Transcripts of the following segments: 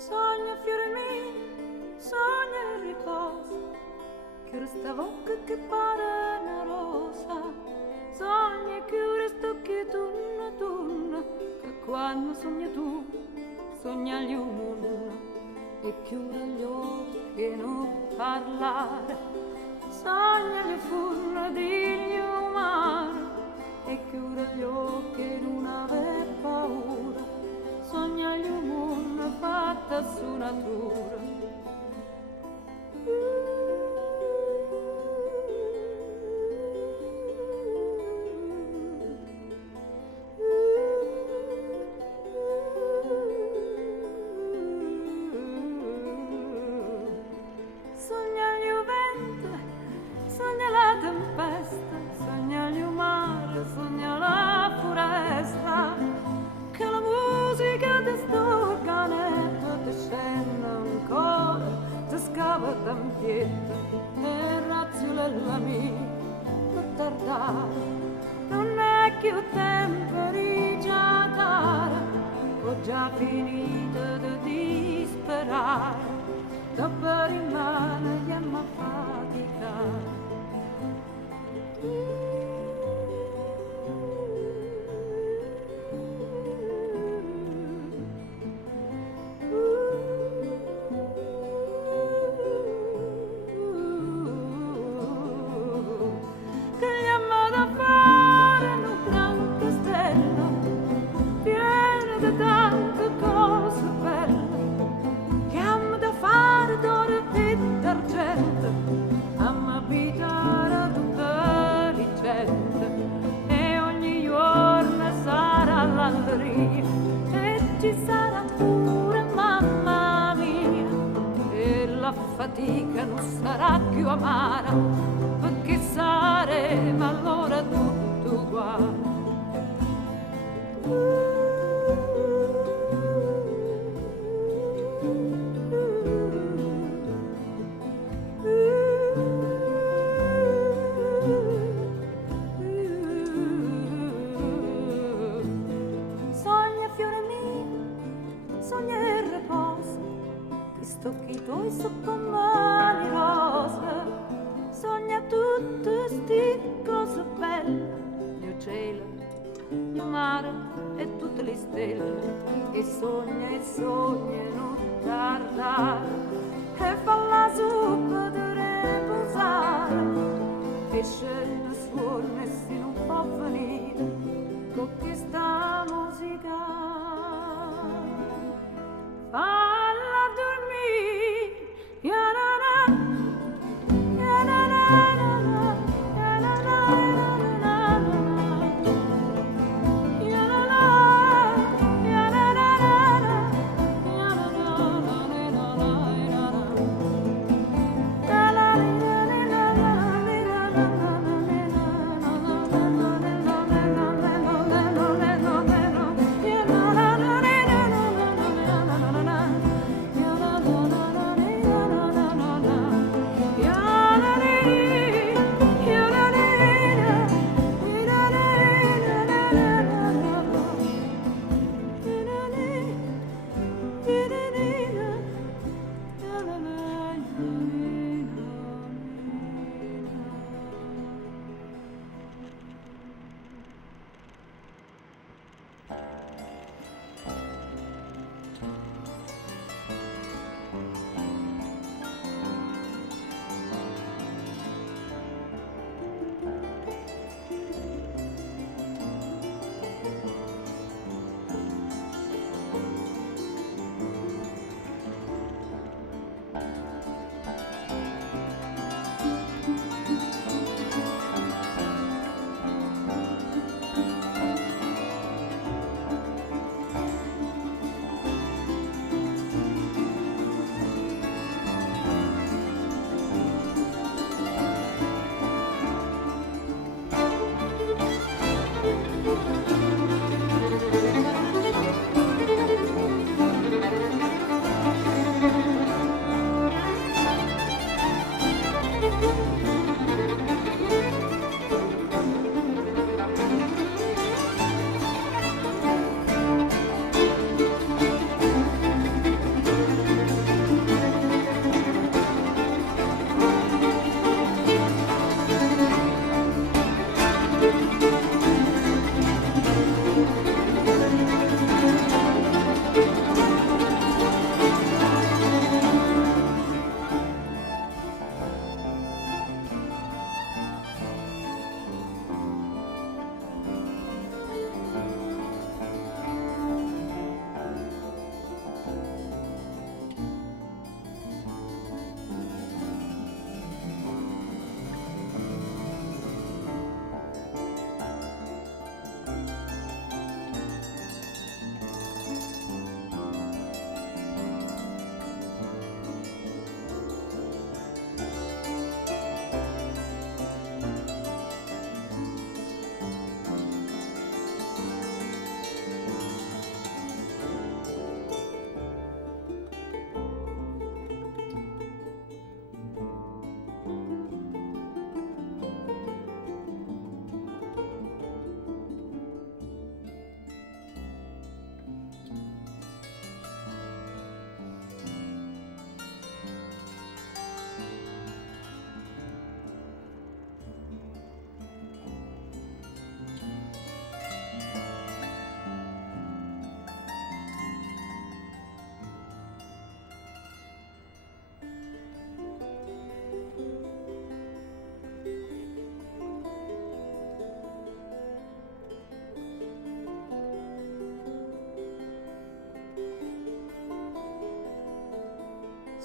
Sogna fiore mio, sogna il riposo, che resta bocca che pare una rosa. Sogna che resta che tunna, che quando sogna tu, sogna gli umuna e chiude gli occhi e non parlare. Sogna le furne di umani e chiude gli occhi e non aver paura. Sogna gli umuna fatta su natura. Sogna gli vento, sogna la tempesta, sogna gli mare, sogna la foresta, che la musica ti sto canetto ti scende ancora, ti scava t'ampietta, e razzolella mia, non tardare, non è più tempo di giocare, ho già finito di disperare. Dopo rimane che mi faticare. Che abbiamo da fare in un gran castello pieno di tante cose belle. D'argento, a abitare tutta di gente, e ogni giorno sarà l'alleria, e ci sarà pure mamma mia, e la fatica non sarà più amara, perché saremo allora tutto uguale. Tocchi tuoi sotto mani rosa, sogna tutte sti cose belle, il cielo, il mare e tutte le stelle, e sogna non tardare, e fa la zuppa di riposare, e scende suona e si non può venire con questa musica. Falla dormire, ya na na, ya na na na na, ya na na na na na, ya na na, ya na na na na, ya na na na na na, ya la na na na na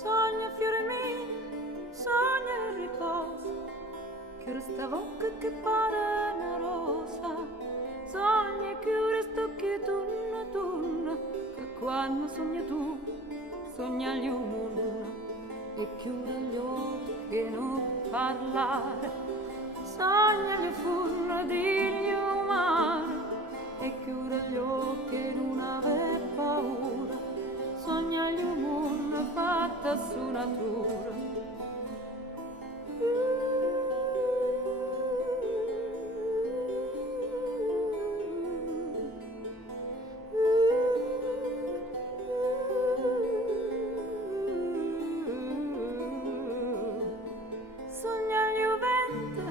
Sogna fiore mio, sogna il riposo, che questa bocca che pare una rosa. Sogna che questo che tunna, che quando sogna tu, sogna gli umoni e chiude gli occhi che non parlare. Sogna le furna degli umani e chiude gli occhi e non aver paura. Sogna gli umani fatta su natura. Sogna gli vento,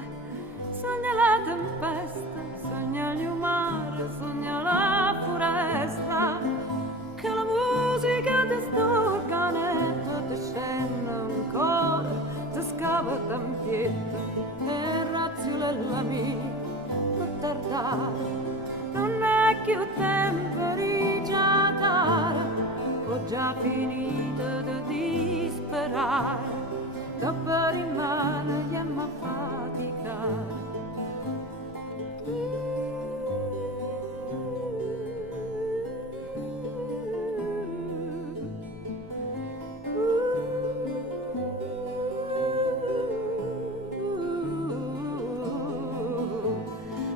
sogna la tempesta, sogna gli mare, sogna la foresta, che la musica di sto canetto ti scende ancora, ti scava d'ampietta, e razziola la mia, non tardare, non è più tempo di giocare, ho già finito di disperare. Dopo rimane che mi faticare.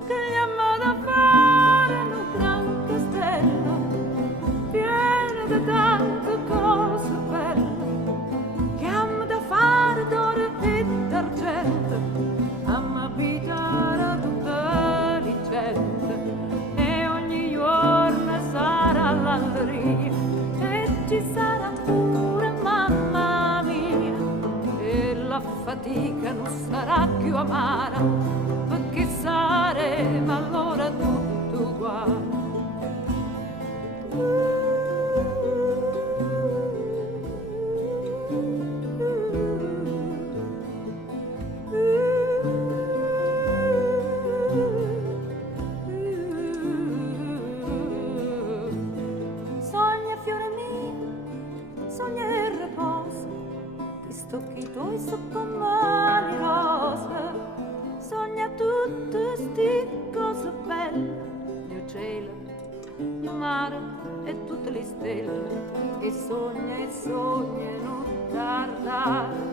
Che gli amma da fare in un gran castello, pieno di tante cose belle. D'oro e d'argento, amma abitare tutta di gente, e ogni giorno sarà l'alleria, e ci sarà pure mamma mia, e la fatica non sarà più amara, perché saremo allora tutto uguale. Sogna il riposo, che stocchi tuoi sotto mani rose. Sogna tutte sti cose belle, il cielo, il mare e tutte le stelle. E sogna non tardare.